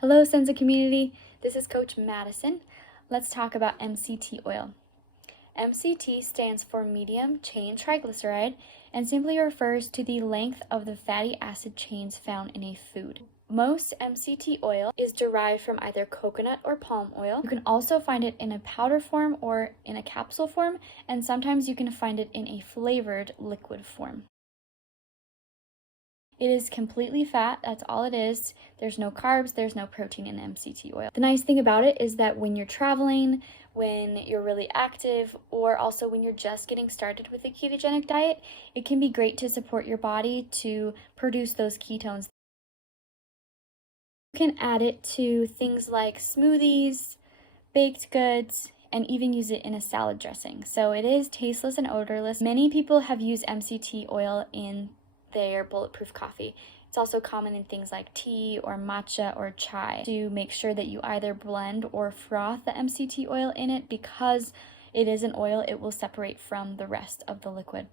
Hello, Senza community. This is Coach Madisen. Let's talk about MCT oil. MCT stands for medium chain triglyceride and simply refers to the length of the fatty acid chains found in a food. Most MCT oil is derived from either coconut or palm oil. You can also find it in a powder form or in a capsule form, and sometimes you can find it in a flavored liquid form. It is completely fat, that's all it is. There's no carbs, there's no protein in MCT oil. The nice thing about it is that when you're traveling, when you're really active, or also when you're just getting started with a ketogenic diet, it can be great to support your body to produce those ketones. You can add it to things like smoothies, baked goods, and even use it in a salad dressing. So it is tasteless and odorless. Many people have used MCT oil in their bulletproof coffee. It's also common in things like tea or matcha or chai. To make sure that you either blend or froth the MCT oil in it, because it is an oil, it will separate from the rest of the liquid.